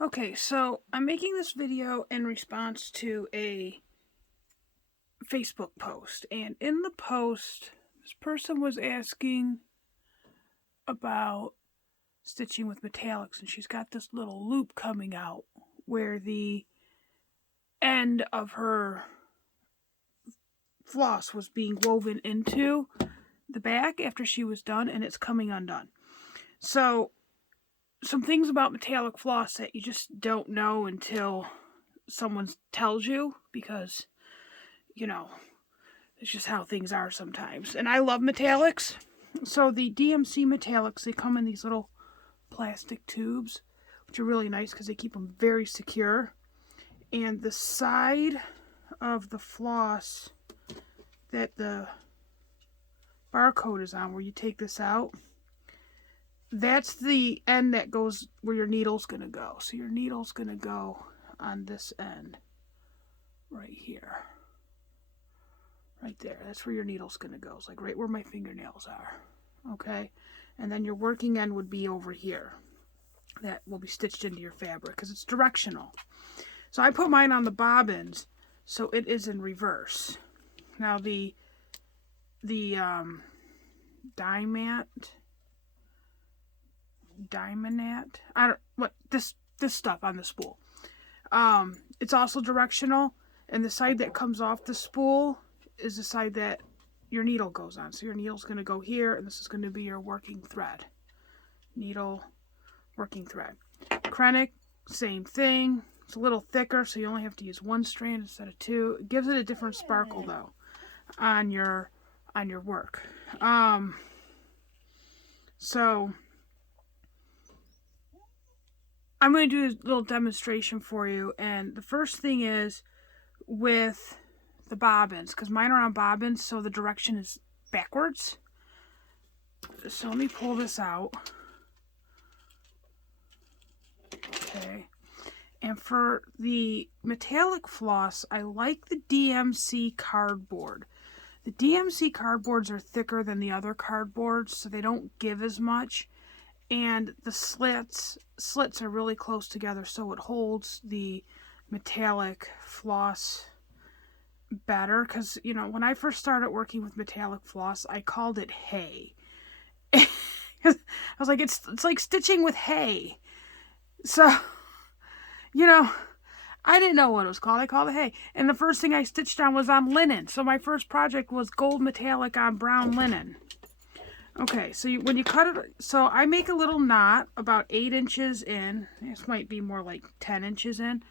Okay, so I'm making this video in response to a Facebook post, and in the post, this person was asking about stitching with metallics, and she's got this little loop coming out where the end of her floss was being woven into the back after she was done, and it's coming undone. So some things about metallic floss that you just don't know until someone tells you, because it's just how things are sometimes. And I love metallics. So the DMC metallics, they come in these little plastic tubes, which are really nice because they keep them very secure. And the side of the floss that the barcode is on, where you take this out, that's the end that goes where your needle's going to go. So your needle's going to go on this end right here. Right there. That's where your needle's going to go. It's like right where my fingernails are. Okay? And then your working end would be over here. That will be stitched into your fabric because it's directional. So I put mine on the bobbins so it is in reverse. Now the Diamanat, I don't what this stuff on the spool. It's also directional, and the side that comes off the spool is the side that your needle goes on. So your needle's going to go here, and this is going to be your working thread. Needle, working thread. Krennic, same thing. It's a little thicker, so you only have to use one strand instead of two. It gives it a different sparkle, though, on your work. So I'm going to do a little demonstration for you, and the first thing is with the bobbins, because mine are on bobbins, so the direction is backwards. So let me pull this out. Okay. And for the metallic floss, I like the DMC cardboard. The DMC cardboards are thicker than the other cardboards, so they don't give as much. And the slits are really close together, so it holds the metallic floss better. Because, when I first started working with metallic floss, I called it hay. I was like, it's like stitching with hay. So, I didn't know what it was called. I called it hay. And the first thing I stitched on was on linen. So my first project was gold metallic on brown linen. Okay, so when you cut it, so I make a little knot about 8 inches in. This might be more like 10 inches in.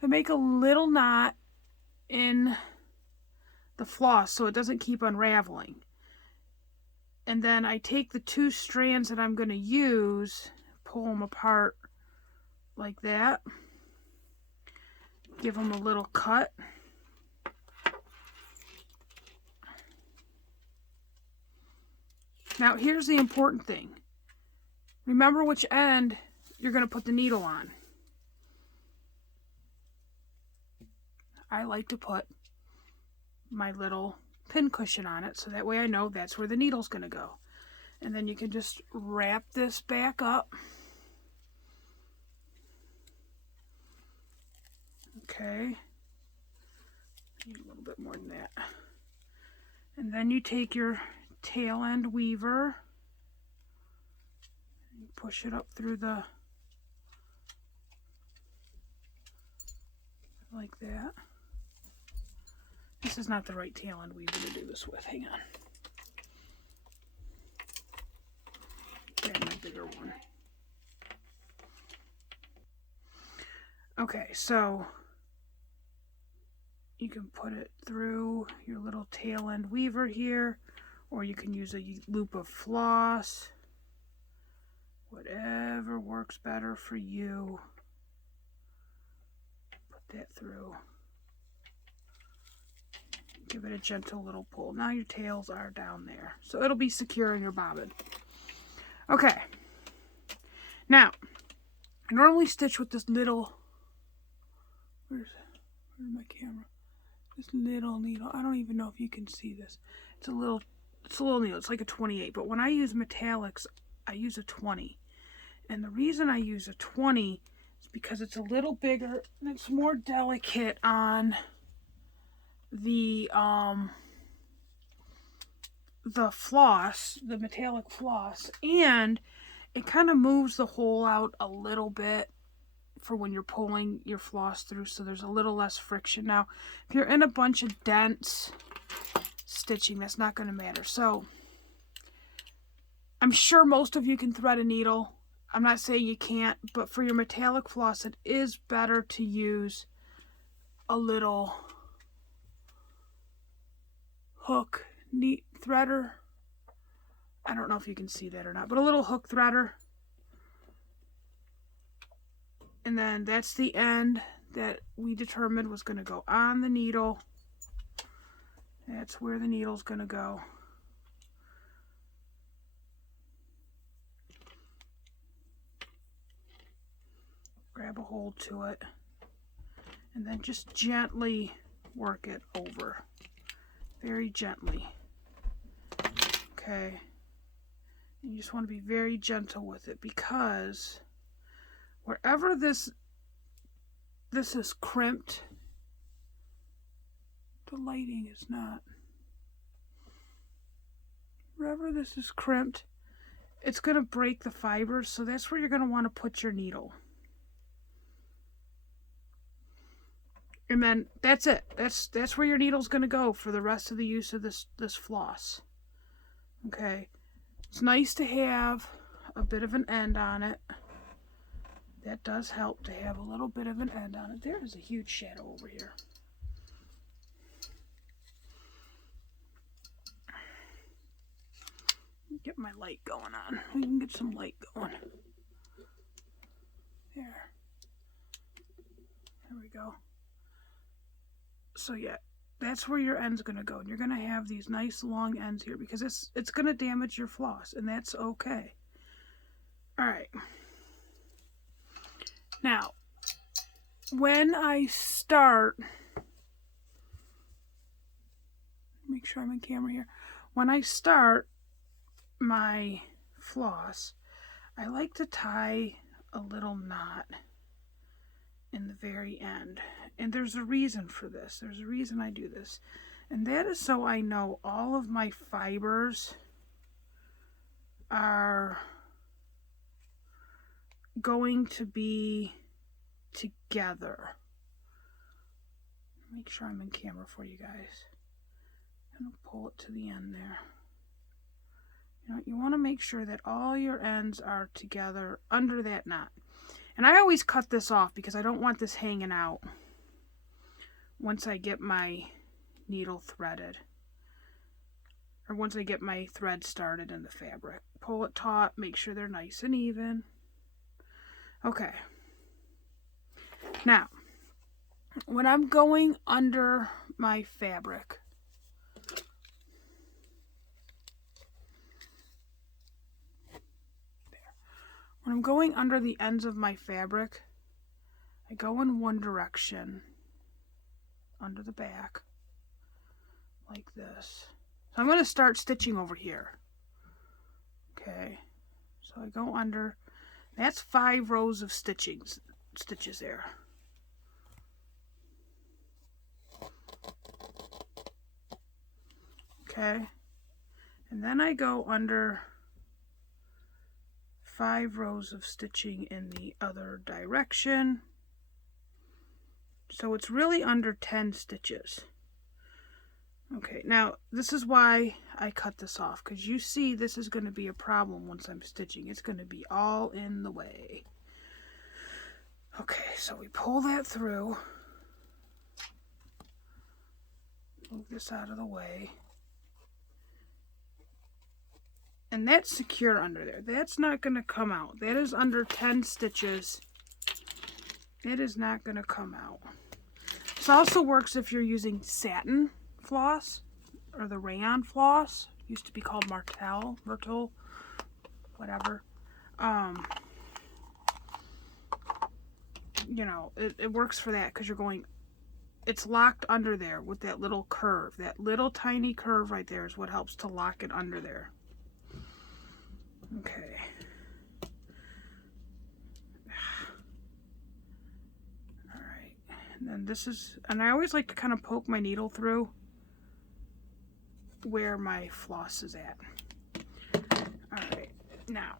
So I make a little knot in the floss so it doesn't keep unraveling. And then I take the 2 strands that I'm going to use, pull them apart like that. Give them a little cut. Now, here's the important thing. Remember which end you're going to put the needle on. I like to put my little pin cushion on it, so that way I know that's where the needle's going to go. And then you can just wrap this back up. Okay. Need a little bit more than that. And then you take your tail end weaver and push it up through the, like that. This is not the right tail end weaver to do this with. Hang on. Grab my bigger one. Okay, so you can put it through your little tail end weaver here, or you can use a loop of floss. Whatever works better for you. Put that through. Give it a gentle little pull. Now your tails are down there, so it'll be secure in your bobbin. Okay. Now, I normally stitch with this little, where's my camera? This little needle. I don't even know if you can see this. It's a little needle. It's like a 28. But when I use metallics, I use a 20. And the reason I use a 20 is because it's a little bigger and it's more delicate on the floss, the metallic floss, and it kind of moves the hole out a little bit for when you're pulling your floss through, so there's a little less friction. Now, if you're in a bunch of dense stitching, that's not going to matter. So, I'm sure most of you can thread a needle. I'm not saying you can't, but for your metallic floss, it is better to use a little hook threader. I don't know if you can see that or not, but a little hook threader. And then that's the end that we determined was going to go on the needle. That's where the needle's going to go. Grab a hold to it. And then just gently work it over. Very gently. Okay. You just want to be very gentle with it, because wherever this is crimped, the lighting is not. Wherever this is crimped, it's going to break the fibers, so that's where you're going to want to put your needle. And then that's it. That's where your needle's going to go for the rest of the use of this floss. Okay. It's nice to have a bit of an end on it. That does help to have a little bit of an end on it. There is a huge shadow over here. Get my light going on. We can get some light going. There. There we go. So yeah, that's where your end's going to go. And you're going to have these nice long ends here, because it's going to damage your floss, and that's okay. Alright. Now, when I start, make sure I'm in camera here. When I start my floss, I like to tie a little knot in the very end. And there's a reason for this. There's a reason I do this. And that is so I know all of my fibers are going to be together. Make sure I'm in camera for you guys. I'm going to pull it to the end there. You know, you want to make sure that all your ends are together under that knot. And I always cut this off because I don't want this hanging out once I get my needle threaded. Or once I get my thread started in the fabric. Pull it taut, make sure they're nice and even. Okay. Now, when I'm going under my fabric, when I'm going under the ends of my fabric, I go in one direction under the back, like this. So I'm going to start stitching over here. Okay, so I go under. That's 5 rows of stitches there. Okay, and then I go under 5 rows of stitching in the other direction. So it's really under 10 stitches. Okay, now this is why I cut this off, because you see this is going to be a problem once I'm stitching. It's going to be all in the way. Okay, so we pull that through. Move this out of the way. And that's secure under there. That's not going to come out. That is under 10 stitches. It is not going to come out. This also works if you're using satin floss or the rayon floss. Used to be called Myrtle, whatever. You know, it works for that because you're going, it's locked under there with that little curve. That little tiny curve right there is what helps to lock it under there. Okay. And this is, and I always like to kind of poke my needle through where my floss is at. Alright, now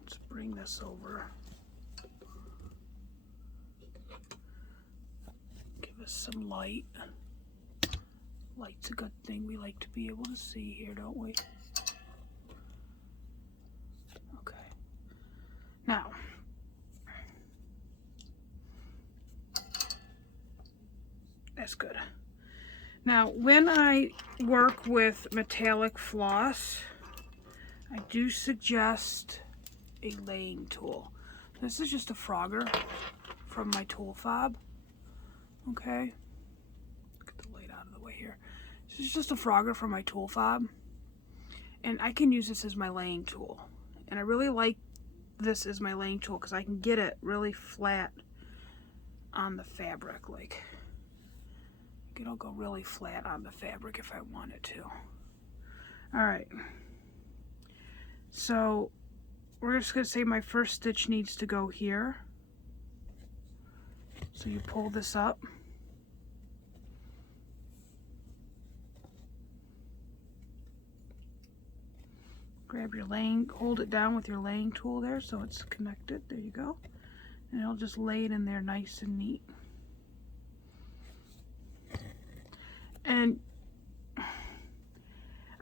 let's bring this over. Give us some light. Light's a good thing. We like to be able to see here, don't we? Okay. Now, that's good. Now, when I work with metallic floss, I do suggest a laying tool. This is just a Frogger from my tool fob. Okay. Get the light out of the way here. This is just a Frogger from my tool fob. And I can use this as my laying tool. And I really like this as my laying tool because I can get it really flat on the fabric. Like, it'll go really flat on the fabric if I want it to. Alright. So, we're just going to say my first stitch needs to go here. So you pull this up. Grab your laying, hold it down with your laying tool there so it's connected. There you go. And it'll just lay it in there nice and neat. And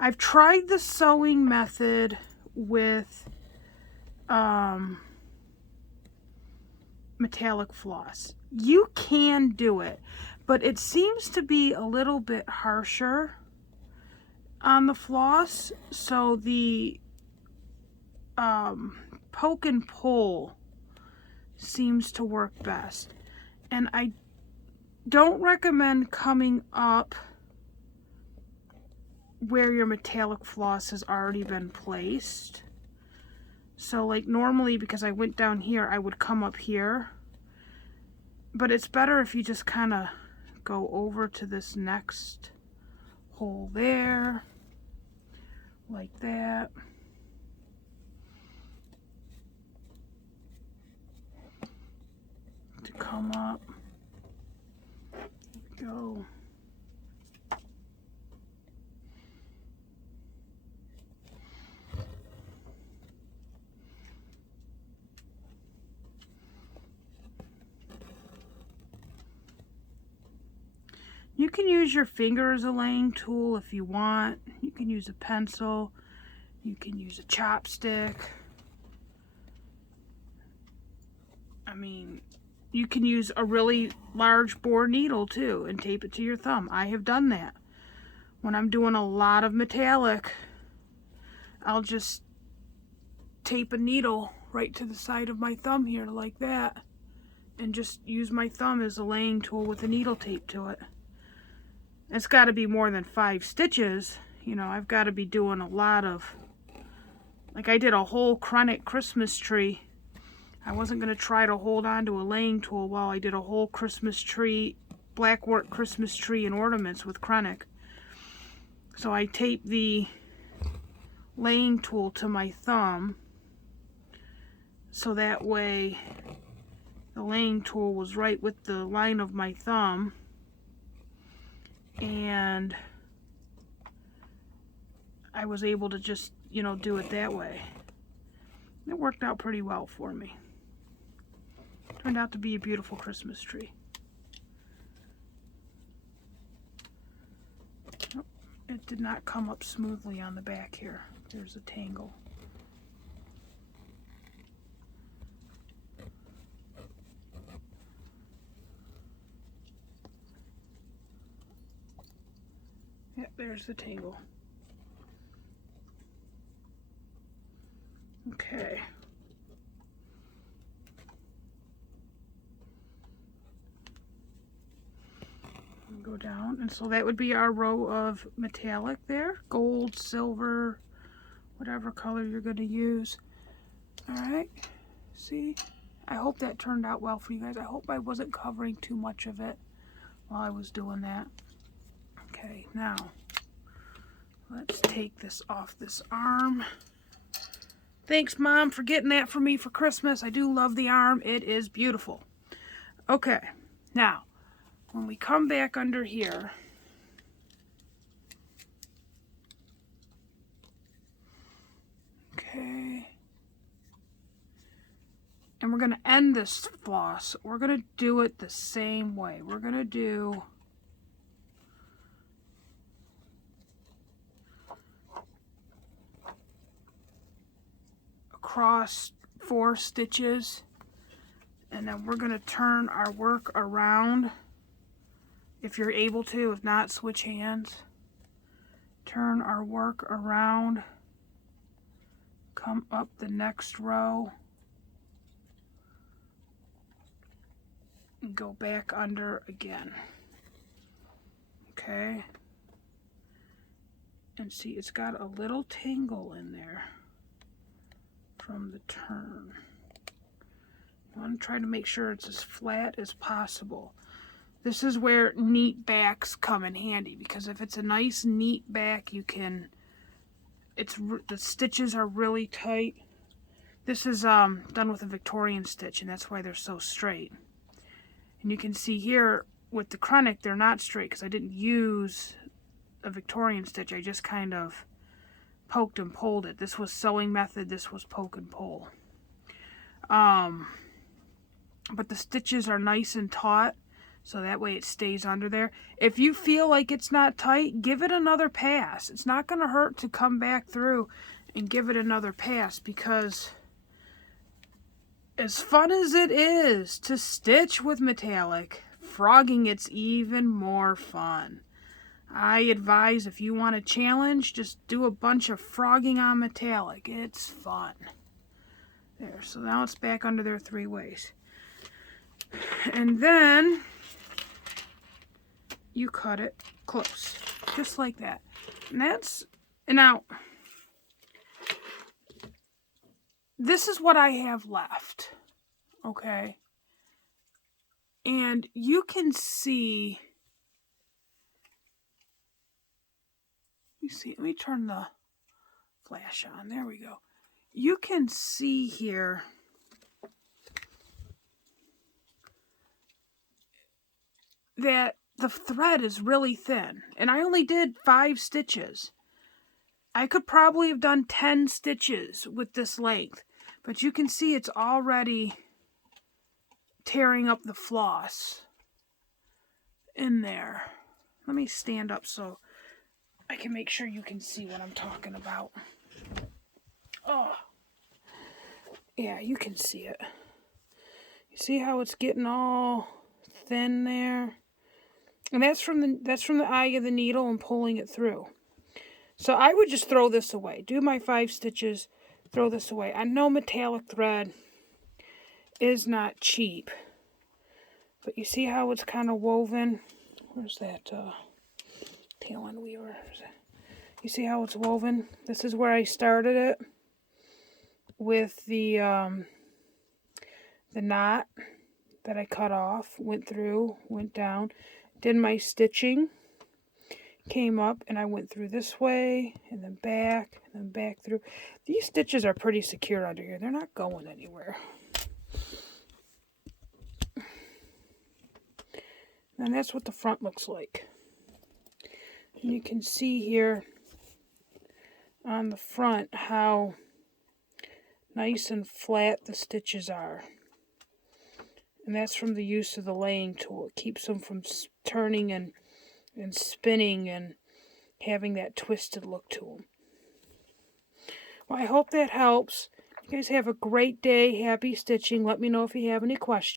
I've tried the sewing method with metallic floss. You can do it, but it seems to be a little bit harsher on the floss, so the poke and pull seems to work best. And I don't recommend coming up where your metallic floss has already been placed. So like normally, because I went down here, I would come up here, but it's better if you just kind of go over to this next hole there, like that. To come up. There we go. You can use your finger as a laying tool if you want. You can use a pencil. You can use a chopstick. I mean, you can use a really large bore needle too and tape it to your thumb. I have done that. When I'm doing a lot of metallic, I'll just tape a needle right to the side of my thumb here like that and just use my thumb as a laying tool with a needle taped to it. It's got to be more than 5 stitches. You know, I've got to be doing a lot of, like I did a whole Krennic Christmas tree. I wasn't going to try to hold on to a laying tool while I did a whole Christmas tree, blackwork Christmas tree and ornaments with Krennic. So I taped the laying tool to my thumb so that way the laying tool was right with the line of my thumb. And I was able to just, you know, do it that way. It worked out pretty well for me. Turned out to be a beautiful Christmas tree. Oh, it did not come up smoothly on the back here. There's a tangle. Yep, there's the tangle. Okay. Go down, and so that would be our row of metallic there. Gold, silver, whatever color you're going to use. Alright, see? I hope that turned out well for you guys. I hope I wasn't covering too much of it while I was doing that. Okay, now let's take this off this arm. Thanks, Mom, for getting that for me for Christmas. I do love the arm. It is beautiful. Okay, now, when we come back under here, okay, and we're going to end this floss. We're going to do it the same way. We're going to do across 4 stitches, and then we're going to turn our work around if you're able to. If not, switch hands. Turn our work around, come up the next row, and go back under again. Okay, and see, it's got a little tingle in there from the turn. I want to try to make sure it's as flat as possible. This is where neat backs come in handy, because if it's a nice neat back, you can, the stitches are really tight. This is done with a Victorian stitch, and that's why they're so straight. And you can see here with the Kronich, they're not straight because I didn't use a Victorian stitch. I just kind of poked and pulled it. This was sewing method, this was poke and pull. But the stitches are nice and taut, so that way it stays under there. If you feel like it's not tight, give it another pass. It's not going to hurt to come back through and give it another pass, because as fun as it is to stitch with metallic, frogging it's even more fun. I advise, if you want a challenge, just do a bunch of frogging on metallic. It's fun. There, so now it's back under there 3 ways. And then you cut it close, just like that. And now, this is what I have left, okay? And you can see, let me turn the flash on, there we go. You can see here that the thread is really thin, and I only did 5 stitches. I could probably have done 10 stitches with this length, but you can see it's already tearing up the floss in there. Let me stand up so I can make sure you can see what I'm talking about. Oh, yeah, you can see it. You see how it's getting all thin there? And that's from the eye of the needle and pulling it through. So I would just throw this away. Do my 5 stitches, throw this away. I know metallic thread is not cheap, but you see how it's kind of woven? Where's that tail end weaver? You see how it's woven? This is where I started it with the knot that I cut off, went through, went down, did my stitching, came up, and I went through this way, and then back through. These stitches are pretty secure under here. They're not going anywhere. And that's what the front looks like. And you can see here on the front how nice and flat the stitches are. And that's from the use of the laying tool. It keeps them from turning and spinning and having that twisted look to them. Well, I hope that helps. You guys have a great day. Happy stitching. Let me know if you have any questions.